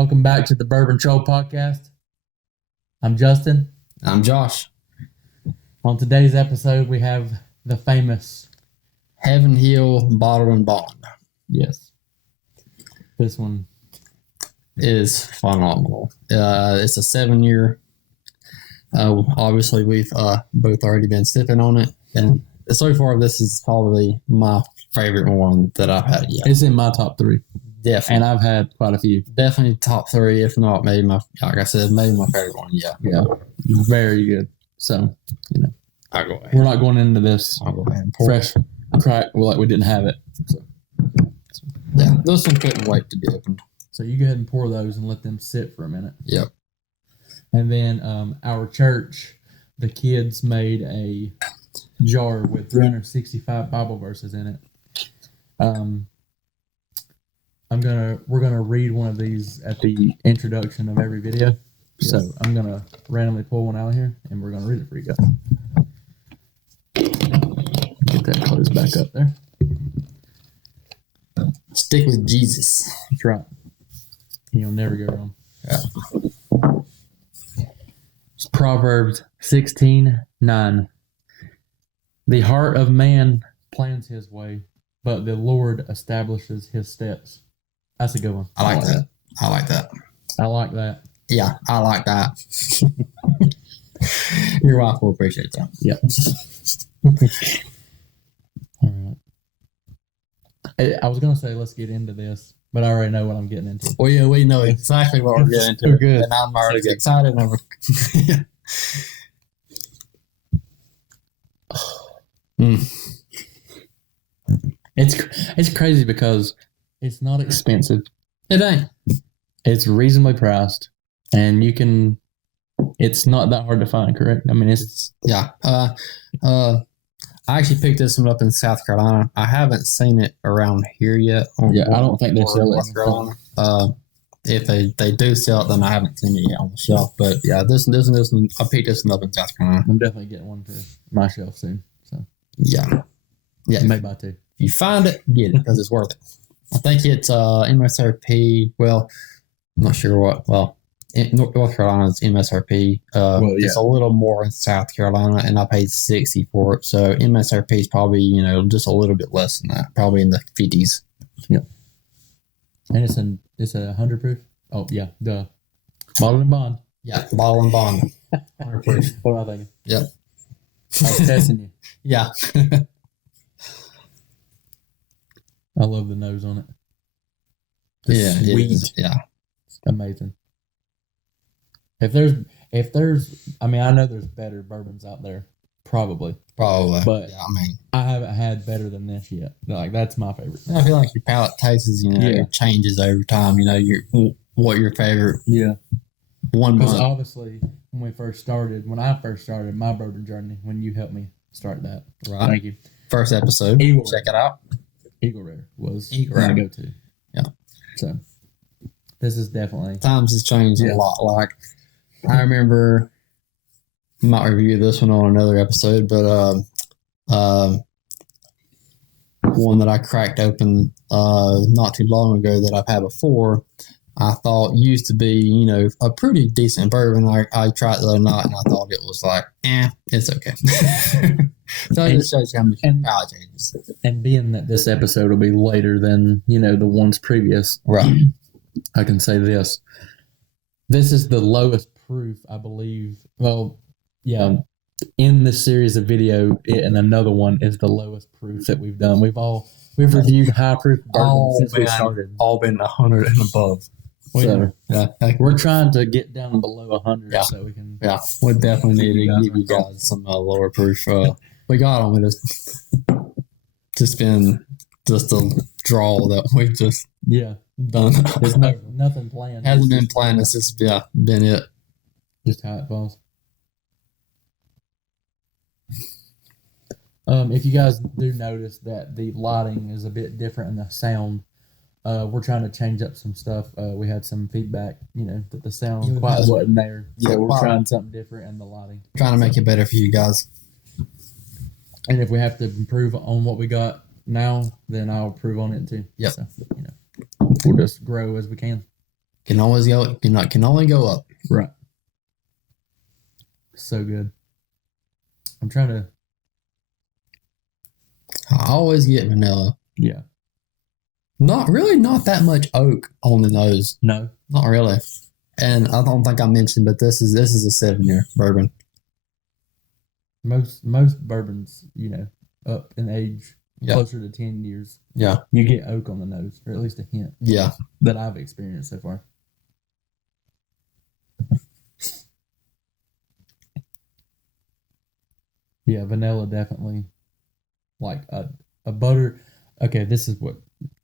Welcome back to the Bourbon podcast. I'm Justin. I'm Josh. On today's episode, we have the famous Hill Bourbon. Yes. This one is phenomenal. It's a 7-year. Obviously, we've both already been sipping on it, and so far, this is probably my favorite one that I've had yet. It's in my top 3. Definitely. And I've had quite a few. Definitely top 3, if not maybe like I said, maybe my favorite one. Yeah. Very good. So, I'll go ahead. We're not going into this I'll go ahead and pour fresh crack like we didn't have it. So. Yeah, this one couldn't wait to be opened. So you go ahead and pour those and let them sit for a minute. Yep. And then our church, the kids made a jar with 365 Bible verses in it. We're gonna read one of these at the introduction of every video. Yes. So I'm gonna randomly pull one out here, and we're gonna read it for you guys. Get that closed back up there. Stick with Jesus. That's right. You'll never go wrong. Yeah. It's Proverbs 16:9. The heart of man plans his way, but the Lord establishes his steps. That's a good one. I like that. I like that. I like that. Yeah, I like that. Your wife will appreciate that. Yep. All right. I was going to say let's get into this, but I already know what I'm getting into. Well, yeah, we know exactly what we're getting into. Good. And I'm already excited. It's crazy because it's not expensive. It ain't. It's reasonably priced, and it's not that hard to find, correct? I mean, it's... Yeah. I actually picked this one up in South Carolina. I haven't seen it around here yet. I don't think they sell it in North Carolina. If they do sell it, then I haven't seen it yet on the shelf. But yeah, this one, I picked this one up in South Carolina. I'm definitely getting one for my shelf soon. So yeah. Maybe buy 2. If you find it, get it because it's worth it. I think it's MSRP. Well, I'm not sure what. Well, in North Carolina's MSRP. It's a little more in South Carolina, and I paid $60 for it. So MSRP is probably just a little bit less than that, probably in the 50s. Yep. And it's a 100 proof. Oh yeah, duh. Bottle and bond. Yeah, bottle and bond. 100 proof. What am I thinking? Yep. I was testing you. Yeah. I love the nose on it. Sweet. Yeah. It's amazing. If there's, I mean, I know there's better bourbons out there, probably. But yeah, I mean, I haven't had better than this yet. Like, that's my favorite. I feel like your palate tastes, it changes over time. What your favorite. Yeah. One month. Because obviously, when I first started my bourbon journey, when you helped me start that. Right. Thank you. First episode. Check it out. Eagle Rare was my go-to. Yeah. So, this is definitely... Times has changed a lot. Like, I remember, I might review this one on another episode, but one that I cracked open not too long ago that I've had before, I thought used to be, a pretty decent bourbon. I tried it the other night, and I thought it was like, it's okay. So it just shows you how much palate changes. And being that this episode will be later than, the ones previous, right? I can say this. This is the lowest proof, I believe. Well, yeah, in this series of video, and another one is the lowest proof that we've done. We've reviewed high proof bourbon since we started. All been 100 and above. So, we're trying to get down below 100 so we can... Yeah, we definitely need to give you guys some lower proof. We got them. It's just been just a draw that we've just done. There's nothing planned. Hasn't been planned. It's just been it. Just how it falls. If you guys do notice that the lighting is a bit different in the sound, we're trying to change up some stuff. We had some feedback, that the sound quite wasn't there. So we're trying something different in the lighting. Trying to make it better for you guys. And if we have to improve on what we got now, then I'll improve on it too. Yep. So, we'll just grow as we can. Can always go. Can only go up. Right. So good. I'm trying to. I always get vanilla. Yeah. Not that much oak on the nose. No. Not really. And I don't think I mentioned, but this is a 7-year bourbon. Most bourbons, up in age, closer to 10 years. Yeah. You get oak on the nose, or at least a hint. Yeah. That I've experienced so far. Yeah, vanilla definitely. Like a butter. Okay, this is what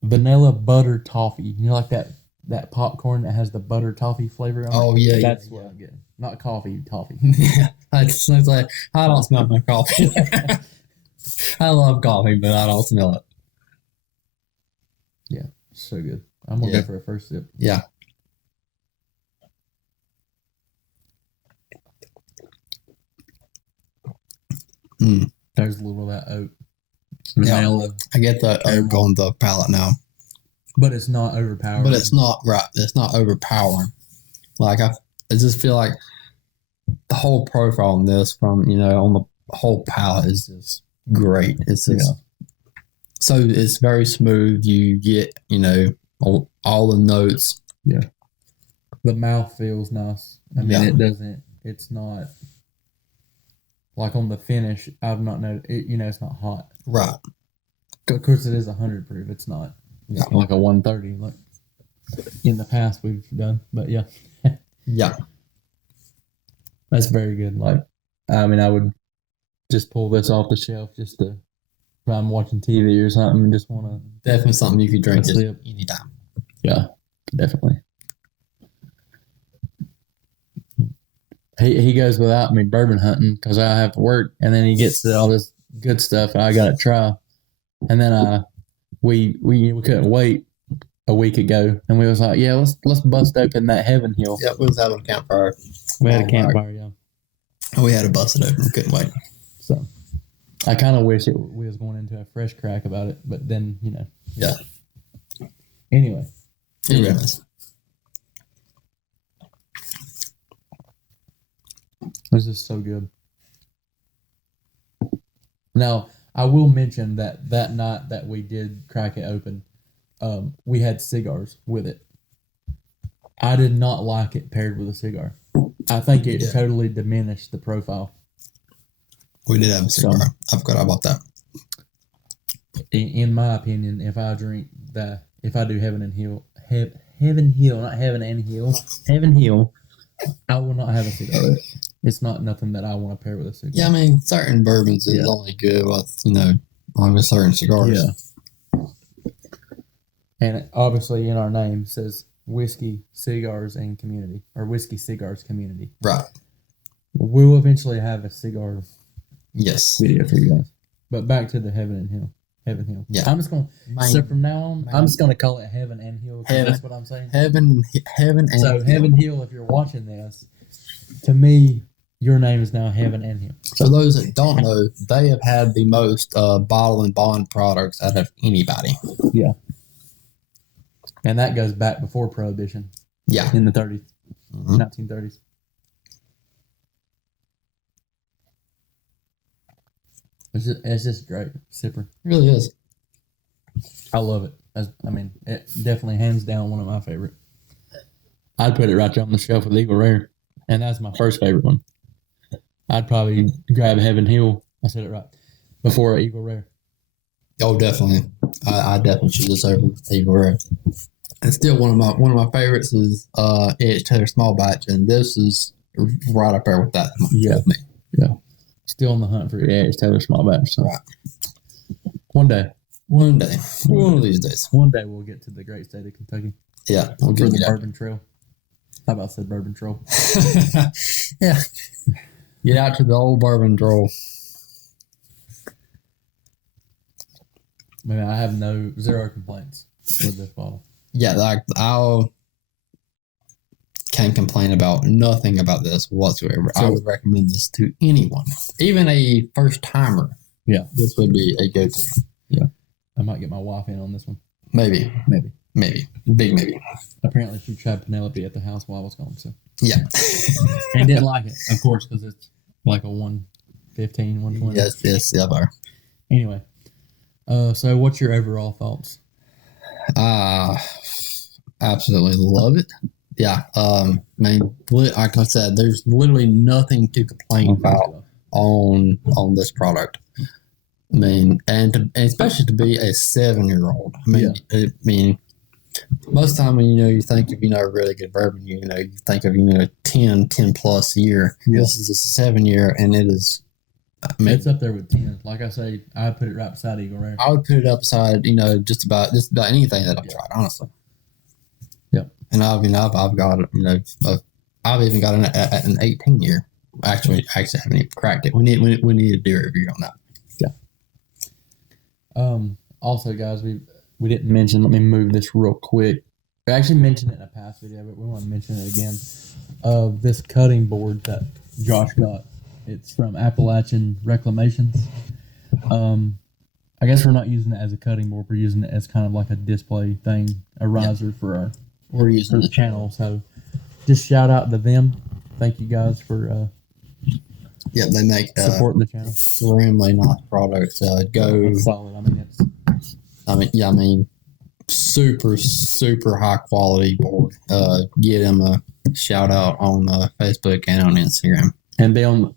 vanilla butter toffee. Like that popcorn that has the butter toffee flavor on it? Oh yeah, that's what I'm getting. Not coffee, toffee. Yeah, it's like I don't smell my coffee. I love coffee, but I don't smell it. Yeah, so good. I'm gonna go for a first sip. Yeah. There's a little of that oak. Vanilla. I get the oak on the palate now. But it's not overpowering. But it's not right. It's not overpowering. Like I just feel like the whole profile on this from on the whole palate is just great. It's just so it's very smooth. You get all the notes. Yeah. The mouth feels nice. I mean, it doesn't. It's not like on the finish. I've not noticed. It's not hot. Right. Of course, it is 100 proof. It's not. Yeah. Like a 130, like in the past we've done. But yeah. Yeah. That's very good. Like, I mean, I would just pull this off the shelf just to, if I'm watching TV or something and just want to. Definitely something you could drink anytime. Yeah, definitely. He goes without me bourbon hunting because I have to work, and then he gets to all this good stuff I got to try. And then we couldn't wait a week ago, and we was like, yeah, let's bust open that Heaven Hill. Yeah, we was having a campfire. We had a campfire, yeah. We had to bust it open. We couldn't wait. So I kind of wish we was going into a fresh crack about it, but then Yeah. Anyway. Anyways. This is so good. Now, I will mention that night that we did crack it open, we had cigars with it. I did not like it paired with a cigar. I think it totally diminished the profile. We did have a cigar. I forgot about that. In my opinion, if I do Heaven and Hill, not Heaven and Hill, Heaven Hill, I will not have a cigar. It's not nothing that I want to pair with a cigar. Yeah, I mean, certain bourbons is only good with, with certain cigars. Yeah. And obviously in our name it says Whiskey, Cigars, and Community, or Whiskey, Cigars, Community. Right. We'll eventually have a cigar video for you guys. But back to the Heaven Hill. Yeah. I'm just going to, so from now on, I'm just going to call it Heaven and Hill. That's what I'm saying. Heaven and So Heaven Hill, if you're watching this, to me, your name is now Heaven and Hill. For those that don't know, they have had the most bottle and bond products out of anybody. Yeah. And that goes back before Prohibition. Yeah. In the 30s, 1930s. It's just great. Sipper. It really is. I love it. It definitely hands down one of my favorite. I'd put it right there on the shelf with Eagle Rare. And that's my first favorite one. I'd probably grab Heaven Hill. I said it right. Before Eagle Rare. Oh, definitely. I definitely choose this over Eagle Rare. And still one of my favorites is A.H. Taylor Small Batch, and this is right up there with that. Yeah. With me. Yeah. Still on the hunt for A.H. Taylor Small Batch. So. Right. One day. One of these days. One day we'll get to the great state of Kentucky. Yeah. We'll get the Bourbon Trail. How about said Bourbon Trail? Yeah. Get out to the old Bourbon Trail. I have zero complaints with this bottle. Yeah, like I can't complain about nothing about this whatsoever. So, I would recommend this to anyone, even a first timer. Yeah, this would be a go-to. Yeah, I might get my wife in on this one. Maybe. Maybe. Big maybe. Apparently, she tried Penelope at the house while I was gone. So yeah. And didn't like it, of course, because it's like a 115, 120. Yes, yeah, bar. Anyway, so what's your overall thoughts? Absolutely love it. Yeah, like I said, there's literally nothing to complain about on this product. I mean, and especially to be a 7-year-old. I mean, most of the time when you think of a really good bourbon, you think of 10 plus year. Yeah. This is a 7-year, and it is. It's up there with 10. Like I say, I would put it right beside Eagle Rare. I would put it up beside just about anything that I've tried, honestly. Yep. And I've got I've even got an 18-year. Actually, I haven't even cracked it. We need to do a review on that. Yeah. Also, guys, we didn't mention. Let me move this real quick. We actually mentioned it in a past video, but we want to mention it again. This cutting board that Josh got. It's from Appalachian Reclamations. I guess we're not using it as a cutting board. We're using it as kind of like a display thing, a riser for the channel. So just shout out to them. Thank you guys for they make supporting the channel. Extremely nice products. It's solid. I mean, super, super high quality board. Get them a shout out on Facebook and on Instagram. And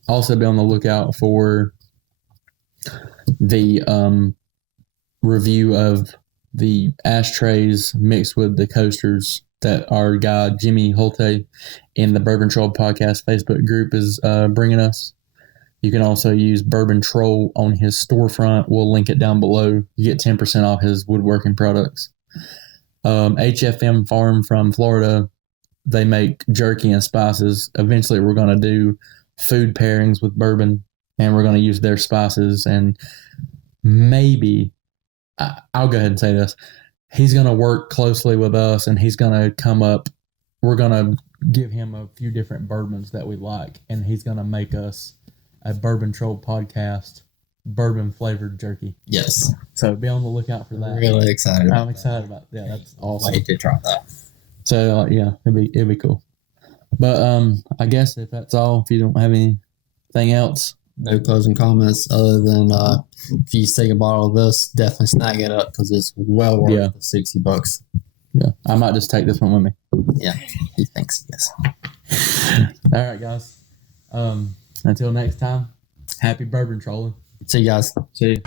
also be on the lookout for the review of the ashtrays mixed with the coasters that our guy Jimmy Holte in the Bourbon Troll Podcast Facebook group is bringing us. You can also use Bourbon Troll on his storefront. We'll link it down below. You get 10% off his woodworking products. HFM Farm from Florida, they make jerky and spices. Eventually, we're going to do food pairings with bourbon, and we're going to use their spices. And maybe, I'll go ahead and say this, he's going to work closely with us, and he's going to come up. We're going to give him a few different bourbons that we like, and he's going to make us a Bourbon Troll Podcast bourbon flavored jerky. Yes. So be on the lookout for that. Really excited. I'm excited about that. Yeah, that's awesome. Wait to try that. So it'd be cool. But I guess if that's all, if you don't have anything else. No closing comments other than if you take a bottle of this, definitely snag it up because it's well worth the $60. Yeah, I might just take this one with me. Yeah, he thinks yes. All right, guys. Until next time, happy bourbon trolling. See you guys. See you.